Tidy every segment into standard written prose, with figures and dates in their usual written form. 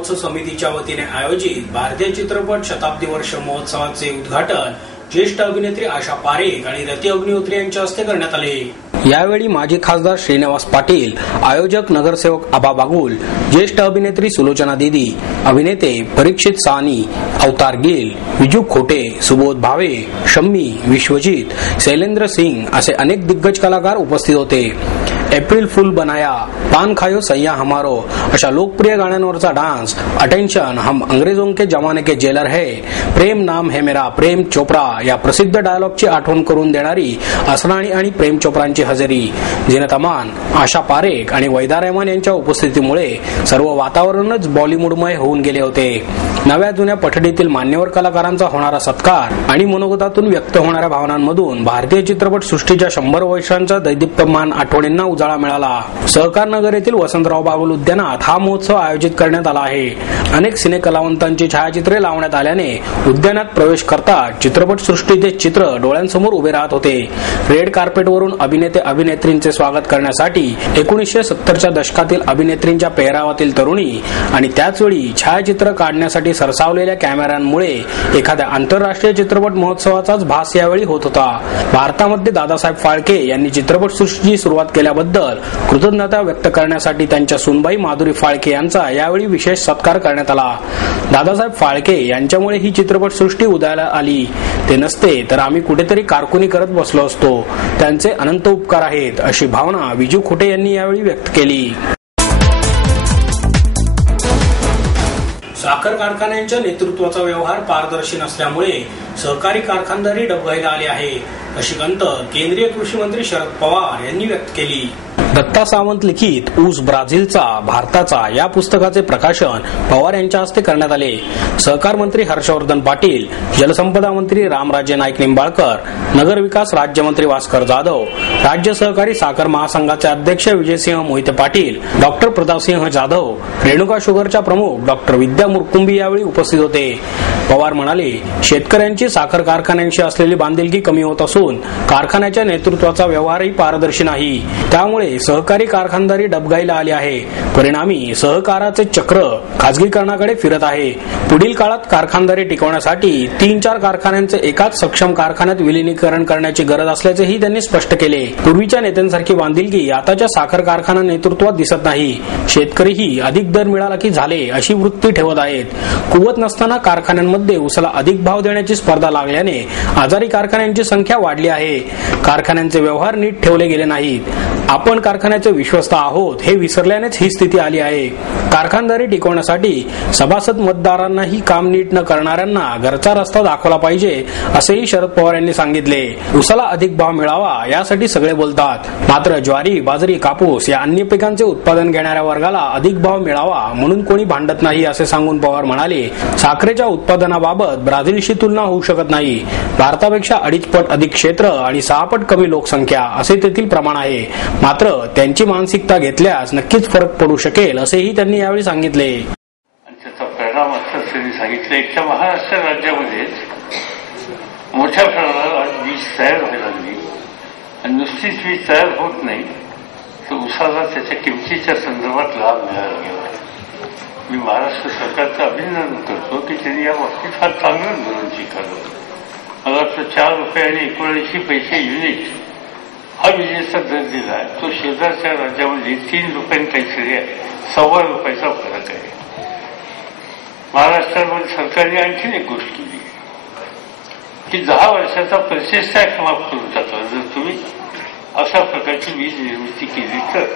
महोत्सव समितीच्या वतीने आयोजित भारतीय चित्रपट शताब्दी वर्ष महोत्सवाचे उद्घाटन ज्येष्ठ अभिनेत्री आशा पारेख आणि रती अग्निहोत्री यांच्या हस्ते करण्यात आले। यावेळी माजी खासदार श्रीनिवास पाटील, आयोजक नगरसेवक आबा बागुल, ज्येष्ठ अभिनेत्री सुलोचना दीदी, अभिनेते परीक्षित साहनी, अवतार गिल, विजू खोटे, सुबोध भावे, शम्मी, विश्वजीत, शैलेंद्र सिंग असे अनेक दिग्गज कलाकार उपस्थित होते। एप्रिल फुल बनाया, पान खायो सैया हमारो अशा लोकप्रिय गाण्यांवरचा डान्स, अटेंशन हम अंग्रेजों के जमाने के जेलर है, प्रेम नाम है मेरा, प्रेम चोपडा या प्रसिद्ध डायलॉगची आठवण करून देणारी असराणी आणि प्रेम चोपडांची हजेरी, झीनत अमान, आशा पारेख आणि वैदा रहमान यांच्या उपस्थितीमुळे सर्व वातावरणच बॉलिवूडमय होऊन गेले होते। नव्या जुन्या पठडीतील मान्यवर कलाकारांचा होणारा सत्कार आणि मनोगतातून व्यक्त होणाऱ्या भावनांमधून भारतीय चित्रपट सृष्टीच्या 100 वर्षांचा दैदिप्यमान आठवणींना उजाळा मिळाला। सहकार नगर येथील वसंतराव बागुल उद्यानात हा महोत्सव आयोजित करण्यात आला आहे। अनेक सिने कलावंतांची छायाचित्रे लावण्यात आल्याने उद्यानात प्रवेश करता चित्रपट सृष्टीचे चित्र डोळ्यांसमोर उभे राहत होते। रेड कार्पेटवरून अभिनेते अभिनेत्रींचे स्वागत करण्यासाठी 1970च्या दशकातील अभिनेत्रींच्या पेहरावातील तरुणी आणि त्याचवेळी छायाचित्र काढण्यासाठी सरसावलेल्या कॅमेऱ्यांमुळे एखाद्या आंतरराष्ट्रीय चित्रपट महोत्सवाचाच भास यावेळी होत होता। भारतामध्ये दादासाहेब फाळके यांनी चित्रपट सृष्टीची सुरुवात केल्याबद्दल कृतज्ञता व्यक्त करण्यासाठी त्यांच्या सुनबाई माधुरी फाळके यांचा यावेळी विशेष सत्कार करण्यात आला। दादासाहेब फाळके यांच्यामुळे ही चित्रपट सृष्टी उदयाला आली, ते नसते तर आम्ही कुठेतरी कारकुनी करत बसलो असतो, त्यांचे अनंत उपकार आहेत अशी भावना विजू खोटे यांनी यावेळी व्यक्त केली। साखर कारखान्यांच्या नेतृत्वाचा व्यवहार पारदर्शी नसल्यामुळे सहकारी कारखानदारी डबघाईला आली आहे अशी खंत केंद्रीय कृषी मंत्री शरद पवार यांनी व्यक्त केली। दत्ता सावंत लिखित ऊस ब्राझीलचा भारताचा या पुस्तकाचे प्रकाशन पवार यांच्या हस्ते करण्यात आले। सहकार मंत्री हर्षवर्धन पाटील, जलसंपदा मंत्री रामराजे नाईक निंबाळकर, नगर विकास राज्यमंत्री भास्कर जाधव, राज्य सहकारी साखर महासंघाचे अध्यक्ष विजयसिंह मोहिते पाटील, डॉक्टर प्रतापसिंह जाधव, रेणुका शुगरच्या प्रमुख डॉक्टर विद्या मुरकुंबी यावेळी उपस्थित होते। पवार म्हणाले, शेतकऱ्यांची साखर कारखान्यांशी असलेली बांधिलकी कमी होत असून कारखान्याच्या नेतृत्वाचा व्यवहारही पारदर्शी नाही, त्यामुळे सहकारी कारखानदारी डबघाईला आली आहे। परिणामी सहकाराचे चक्र खासगीकरणाकडे फिरत आहे। पुढील काळात कारखानदारी टिकवण्यासाठी 3-4 कारखान्यांचे एकाच सक्षम कारखान्यात विलीनीकरण करण्याची गरज असल्याचेही त्यांनी स्पष्ट केले। पूर्वीच्या नेत्यांसारखी बांधिलकी आताच्या साखर कारखाना नेतृत्वात दिसत नाही। शेतकरीही अधिक दर मिळाला की झाले अशी वृत्ती ठेवत आहेत। कुवत नसताना कारखान्यांमध्ये ऊसाला अधिक भाव देण्याची स्पर्धा लागल्याने आजारी कारखान्यांची संख्या वाढली आहे। कारखान्यांचे व्यवहार नीट ठेवले गेले नाहीत। आपण कारखान्याचे विश्वस्त आहोत हे विसरल्यानेच ही स्थिती आली आहे। कारखानदारी टिकवण्यासाठी सभासद मतदारांनाही काम नीट न करणाऱ्यांना घरचा रस्ता दाखवला पाहिजे असेही शरद पवार यांनी सांगितले। ऊसाला अधिक भाव मिळावा यासाठी सगळे बोलतात, मात्र ज्वारी, बाजरी, कापूस या अन्य पिकांचे उत्पादन घेणाऱ्या वर्गाला अधिक भाव मिळावा म्हणून कोणी भांडत नाही असे सांगून पवार म्हणाले, साखरेच्या उत्पादनाबाबत ब्राझीलशी तुलना होऊ शकत नाही। भारतापेक्षा 2.5 पट अधिक क्षेत्र आणि 6 पट कमी लोकसंख्या असे तेथील प्रमाण आहे, मात्र त्यांची मानसिकता घेतल्यास नक्कीच फरक पडू शकेल असेही त्यांनी यावेळी सांगितले। त्याचा परिणाम असं त्यांनी सांगितलं, एकट्या महाराष्ट्र राज्यामध्येच मोठ्या प्रमाणावर वीज तयार व्हायला लागली आणि नुसतीच वीज तयार होत नाही तर उसाला त्याच्या किमतीच्या संदर्भात लाभ मिळायला गेला। मी महाराष्ट्र सरकारचं अभिनंदन करतो की त्यांनी या बाबतीत फार चांगलं धोरण स्वीकारलं। मला वाटतं 4 रुपये आणि 79 पैसे युनिट हा विजेचा दर दिला आहे, तो शेजारच्या राज्यामध्ये 3 रुपयांनी काहीतरी आहे, 1.25 रुपयाचा फरक आहे। महाराष्ट्रामध्ये सरकारने आणखीन एक गोष्ट केली की 10 वर्षाचा परचेस टॅक्स माफ करून टाकला जर तुम्ही अशा प्रकारची वीज निर्मिती केली तर।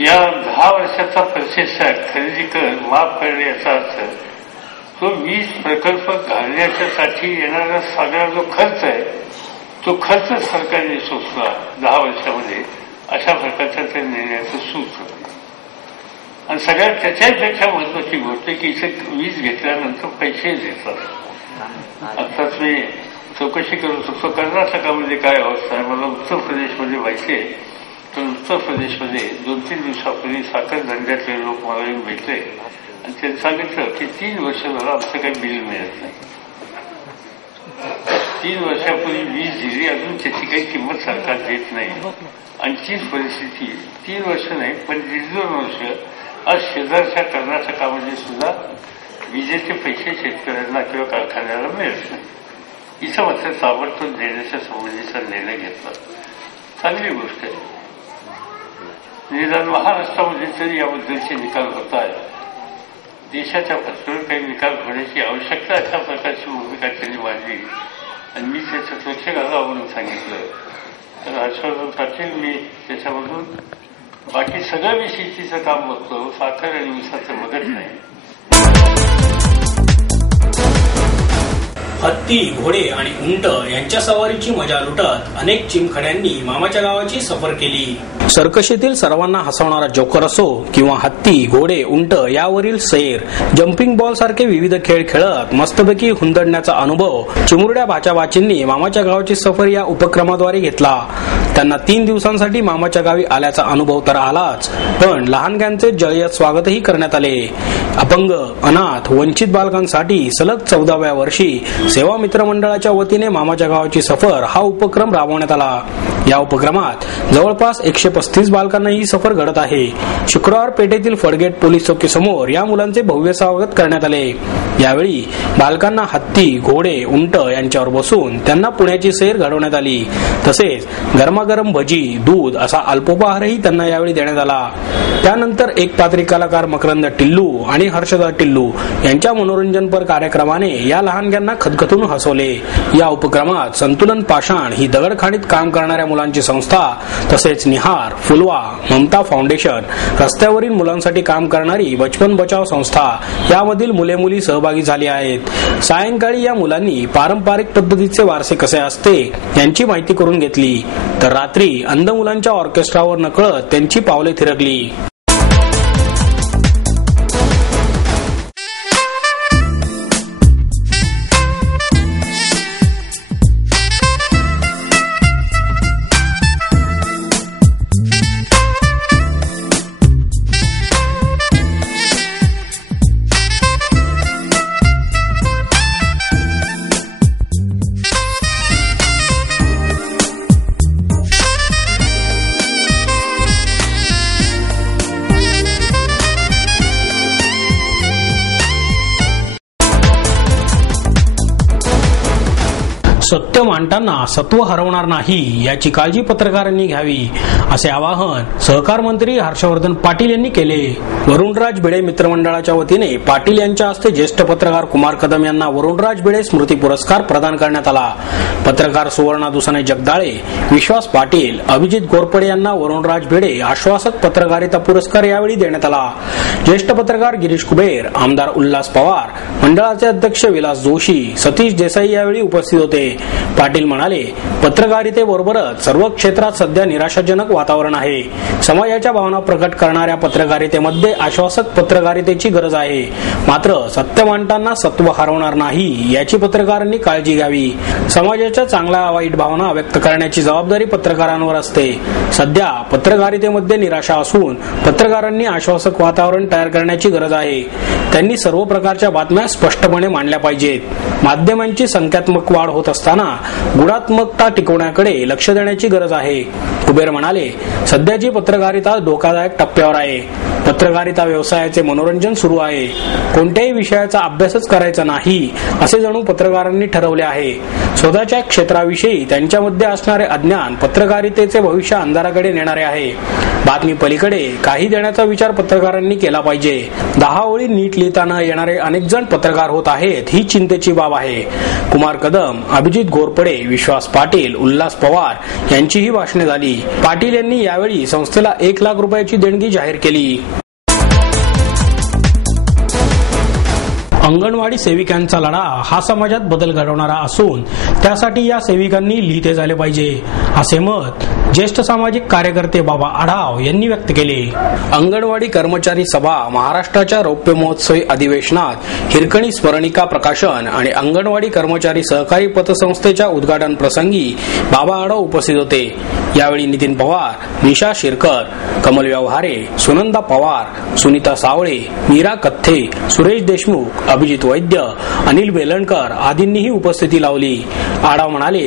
या 10 वर्षाचा परचेस टॅक्स खरेदी कर माफ करणे याचा अर्थ तो वीज प्रकल्प घालण्याच्यासाठी येणारा सगळा जो खर्च आहे तो खर्च सरकारने सोसला 10 वर्षामध्ये, अशा प्रकारच्या त्या निर्णयाचं सूत्र। आणि सगळ्यात त्याच्यापेक्षा महत्वाची गोष्ट की इथे वीज घेतल्यानंतर पैसे देतात। आताच मी चौकशी करू शकतो कर्नाटकामध्ये काय अवस्था आहे, मला उत्तर प्रदेशमध्ये माहिती आहे, तर उत्तर प्रदेशमध्ये 2-3 दिवसापूर्वी साखर धंद्यातले लोक मला येऊन भेटले आणि त्यांनी सांगितलं की 3 वर्ष झालं आमचं काही बिल मिळत नाही। 3 वर्षापूर्वी वीज दिली, अजून त्याची काही किंमत सरकार देत नाही। आणि तीच परिस्थिती 3 वर्ष नाही पण 1.5-2 वर्ष आज शेजारच्या कर्नाटकामध्ये सुद्धा विजेचे पैसे शेतकऱ्यांना किंवा कारखान्याला मिळत नाही. इथं मात्र ताबडतोब देण्याच्या संबंधीचा निर्णय घेतला. चांगली गोष्ट आहे. निदान महाराष्ट्रामध्ये तरी याबद्दलचे निकाल होत आहेत. देशाच्या पातळीवर काही निकाल होण्याची आवश्यकता अशा प्रकारची भूमिका त्यांनी मांडली आणि मी त्याचं प्रेक्षकाला आवडून सांगितलं. तर हर्षवर्धन पाटील मी त्याच्यामधून बाकी सगळं मी शेतीचं काम बघतो, साखर आणि ऊसाचं बघत नाही. हत्ती, घोडे आणि उंट यांच्या सवारीची मजा लुटत अनेक चिमखड्यांनी मामाच्या गावाची सफर केली. सर्कशीतील सर्वांना हसवणारा जोकर असो किंवा हत्ती, घोडे, उंट यावरील सैर, जम्पिंग बॉल सारखे विविध खेळ खेळत मस्तपैकी हुंदडण्याचा अनुभव चिमुरड्या भाच्याबाचींनी मामाच्या गावाची सफर या उपक्रमाद्वारे घेतला. त्यांना 3 दिवसांसाठी मामाच्या गावी आल्याचा अनुभव तर आलाच, पण लहानग्यांचे जय्यत स्वागतही करण्यात आले. अपंग, अनाथ, वंचित बालकांसाठी सलग 14व्या वर्षी सेवा मित्र मंडळाच्या वतीने मामाच्या गावाची सफर हा उपक्रम राबवण्यात आला. या उपक्रमात जवळपास 135 बालकांना ही सफर घडत आहे. शुक्रवार पेठेतील फडगेट पोलीस चौकी समोर या मुलांचे भव्य स्वागत करण्यात आले. यावेळी बालकांना हत्ती, घोडे, उंट यांच्यावर बसून त्यांना पुण्याची सैर घडवण्यात आली. तसेच गरमागरम भजी, दूध असा अल्पोपहारही त्यांना यावेळी देण्यात आला. त्यानंतर एक पात्री कलाकार मकरंद टिल्लू आणि हर्षदा टिल्लू यांच्या मनोरंजनपर कार्यक्रमाने या लहानग्यांना खदखदून हसवले. या उपक्रमात संतुलन पाषाण ही दगडखाणीत काम करणाऱ्या मुलांची संस्था, तसेच निहार, फुलवा, ममता फाउंडेशन, रस्त्यावरील मुलांसाठी काम करणारी बचपन बचाव संस्था यामधील मुले मुली सहभागी झाली आहेत. सायंकाळी या मुलांनी पारंपरिक पद्धतीचे वारसे कसे असते यांची माहिती करून घेतली, तर रात्री अंध मुलांच्या ऑर्केस्ट्रावर नकळत त्यांची पावले थिरकली. सत्य मांडताना सत्व हरवणार नाही याची काळजी पत्रकारांनी घ्यावी, असे आवाहन सहकार मंत्री हर्षवर्धन पाटील यांनी केले. वरुणराज भिडे मित्रमंडळाच्या वतीने पाटील यांच्या हस्ते ज्येष्ठ पत्रकार कुमार कदम यांना वरुणराज भिडे स्मृती पुरस्कार प्रदान करण्यात आला. पत्रकार सुवर्णा दुसने जगदाळे, विश्वास पाटील, अभिजित घोरपडे यांना वरुणराज भिडे आश्वासक पत्रकारिता पुरस्कार यावेळी देण्यात आला. ज्येष्ठ पत्रकार गिरीश कुबेर, आमदार उल्हास पवार, मंडळाचे अध्यक्ष विलास जोशी, सतीश देसाई यावेळी उपस्थित होते. पाटील म्हणाले, पत्रकारितेबरोबरच सर्व क्षेत्रात सध्या निराशाजनक वातावरण आहे. समाजाच्या भावना प्रकट करणाऱ्या पत्रकारितेमध्ये आश्वासक पत्रकारितेची गरज आहे. मात्र सत्य मांडताना सत्व हरवणार नाही याची पत्रकारांनी काळजी घ्यावी. समाजाच्या चांगल्या वाईट भावना व्यक्त करण्याची जबाबदारी पत्रकारांवर असते. सध्या पत्रकारितेमध्ये निराशा असून पत्रकारांनी आश्वासक वातावरण तयार करण्याची गरज आहे. त्यांनी सर्व प्रकारच्या बातम्या स्पष्टपणे मांडल्या पाहिजेत. माध्यमांची संख्यात्मक वाढ होत असताना गुणात्मकता टिकवण्याकडे लक्ष देण्याची गरज आहे. कुबेर म्हणाले, सध्याची पत्रकारिता धोकादायक टप्प्यावर आहे. पत्रकारिता व्यवसायाचे मनोरंजन सुरू आहे. कोणत्याही विषयाचा अभ्यासच करायचा नाही असे जणू पत्रकारांनी ठरवले आहे. स्वतःच्या क्षेत्राविषयी त्यांच्यामध्ये असणारे अज्ञान पत्रकारितेचे भविष्य अंधाराकडे नेणारे आहे. बातमी पलीकडे काही देण्याचा विचार पत्रकारांनी केला पाहिजे. 10 ओळी नीट लिहिताना येणारे अनेक जण पत्रकार होत आहेत ही चिंतेची बाब आहे. कुमार कदम, अभिजित घोरपडे, विश्वास पाटील, उल्हास पवार यांचीही भाषणे झाली. पाटील यांनी यावेळी संस्थेला 1 लाख रुपयाची देणगी जाहीर केली. अंगणवाडी सेविकांचा लढा हा समाजात बदल घडवणारा असून त्यासाठी या सेविकांनी लिहिते झाले पाहिजे, असे मत ज्येष्ठ सामाजिक कार्यकर्ते बाबा आढाव यांनी व्यक्त केले. अंगणवाडी कर्मचारी सभा महाराष्ट्राच्या रौप्य महोत्सवी अधिवेशनात हिरकणी स्मरणिका प्रकाशन आणि अंगणवाडी कर्मचारी सहकारी पतसंस्थेच्या उद्घाटन प्रसंगी बाबा आढाव उपस्थित होते. यावेळी नितीन पवार, निशा शिरकर, कमल व्यवहारे, सुनंदा पवार, सुनीता सावळे, मीरा कथ्थे, सुरेश देशमुख, अभिजित वैद्य, अनिल बेलणकर आदींनीही उपस्थिती लावली. आढाव म्हणाले,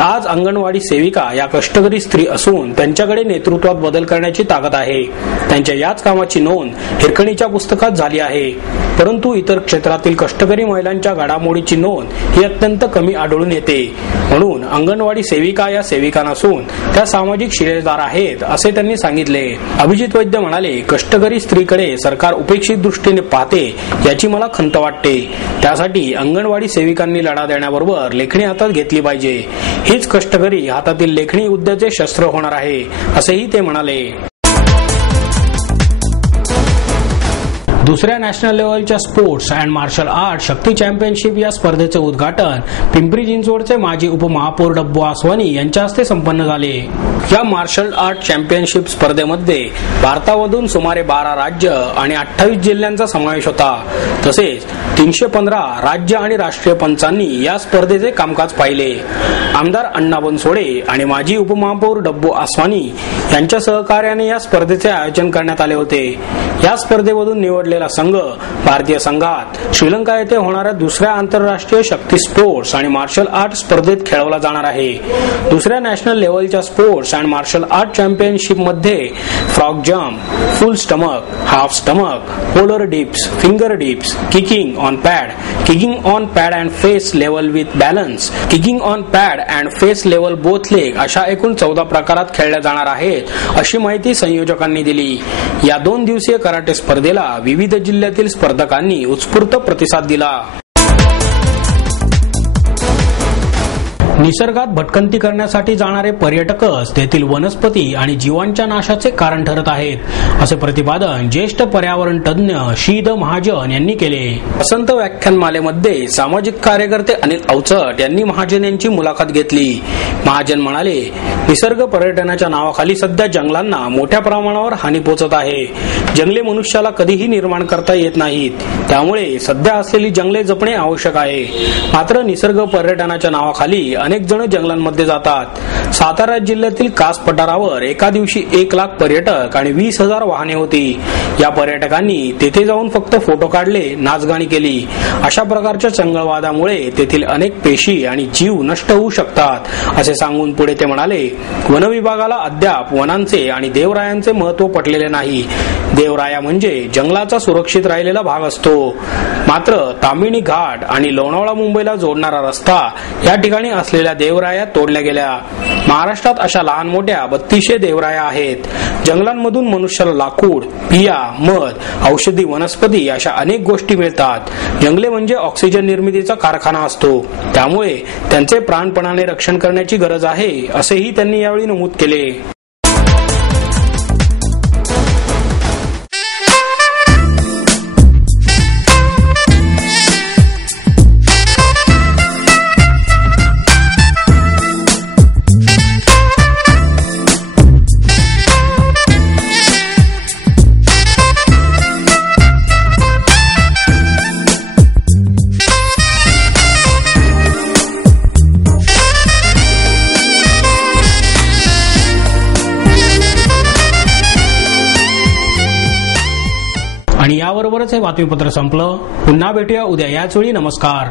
आज अंगणवाडी सेविका या कष्टकरी स्त्री असून त्यांच्याकडे नेतृत्वात बदल करण्याची ताकद आहे. त्यांच्या याच कामाची नोंद हिरकणीच्या पुस्तकात झाली आहे. परंतु इतर क्षेत्रातील कष्टकरी महिलांच्या घडामोडीची नोंद ही अत्यंत कमी आढळून येते. म्हणून अंगणवाडी सेविका या सेविका नसून त्या सामाजिक शिलेदार आहेत असे त्यांनी सांगितले. अभिजित वैद्य म्हणाले, कष्टकरी स्त्रीकडे सरकार उपेक्षित दृष्टीने पाहते याची मला खंत वाटते. त्यासाठी अंगणवाडी सेविकांनी लढा देण्याबरोबर लेखणी हातात घेतली पाहिजे. हीच कष्टकरी हातातील लेखणी उद्याचे शस्त्र होणार आहे असेही ते म्हणाले. दुसऱ्या नॅशनल लेव्हलच्या sports and martial art Shakti championship या स्पर्धेचे उद्घाटन पिंपरी चिंचवडचे माजी उपमहापौर डब्बू आसवानी यांच्या हस्ते संपन्न झाले. या मार्शल आर्ट चॅम्पियनशिप स्पर्धेमध्ये भारतामधून सुमारे 12 राज्य आणि 28 जिल्ह्यांचा समावेश होता. तसेच 315 राज्य आणि राष्ट्रीय पंचांनी या स्पर्धेचे कामकाज पाहिले. आमदार अण्णा बनसोडे आणि माजी उपमहापौर डब्बू आसवानी यांच्या सहकार्याने या स्पर्धेचे आयोजन करण्यात आले होते. या स्पर्धेमधून निवडलेला संघ भारतीय संघात श्रीलंका येथे होणाऱ्या दुसऱ्या आंतरराष्ट्रीय शक्ती स्पोर्ट्स आणि मार्शल आर्ट स्पर्धेत खेळवला जाणार आहे. दुसऱ्या नॅशनल लेव्हलच्या sports and martial art championship मध्ये frog jump, full stomach, half stomach, polar dips, finger dips, kicking on pad and face level with balance, kicking on pad and face level both leg अशा एकूण 14 प्रकारात खेळल्या जाणार आहेत अशी माहिती संयोजकांनी दिली. या 2 दिवसीय कराटे स्पर्धेला विविध जिल्ह्यातील स्पर्धकांनी उत्स्फूर्त प्रतिसाद दिला. निसर्गात भटकंती करण्यासाठी जाणारे पर्यटकच तेथील वनस्पती आणि जीवांच्या नाशाचे कारण ठरत आहेत असे प्रतिपादन ज्येष्ठ पर्यावरण तज्ञ शीद महाजन यांनी केले. वसंत व्याख्यानमालेमध्ये सामाजिक कार्यकर्ते अनिल अवचट यांनी महाजन यांची मुलाखत घेतली. महाजन म्हणाले, निसर्ग पर्यटनाच्या नावाखाली सध्या जंगलांना मोठ्या प्रमाणावर हानी पोहोचत आहे. जंगले मनुष्याला कधीही निर्माण करता येत नाहीत. त्यामुळे सध्या असलेली जंगले जपणे आवश्यक आहे. मात्र निसर्ग पर्यटनाच्या नावाखाली अनेक जण जंगलांमध्ये जातात. सातारा जिल्ह्यातील कास पठारावर एका दिवशी 1 लाख पर्यटक आणि 20,000 वाहने होती. या पर्यटकांनी तेथे जाऊन फक्त फोटो काढले, नाचगाणी केली. अशा प्रकारच्या चंगळवादामुळे तेथील अनेक पेशी आणि जीव नष्ट होऊ शकतात असे सांगून पुढे ते म्हणाले, वन विभागाला अद्याप वनांचे आणि देवरायांचे महत्त्व पटलेले नाही. देवराया म्हणजे जंगलाचा सुरक्षित राहिलेला भाग असतो. मात्र तामिणी घाट आणि लोणावळा मुंबईला जोडणारा रस्ता या ठिकाणी असलेल्या देवराया तोडल्या गेल्या. महाराष्ट्रात अशा लहान मोठ्या 3200 देवराया आहेत. जंगलांमधून मनुष्याला लाकूड, बिया, मध, औषधी वनस्पती अशा अनेक गोष्टी मिळतात. जंगले म्हणजे ऑक्सिजन निर्मितीचा कारखाना असतो. त्यामुळे त्यांचे प्राणपणाने रक्षण करण्याची गरज आहे असेही त्यांनी यावेळी नमूद केले. आणि याबरोबरच हे बातमीपत्र संपलं. पुन्हा भेटूया उद्या याच वेळी. नमस्कार.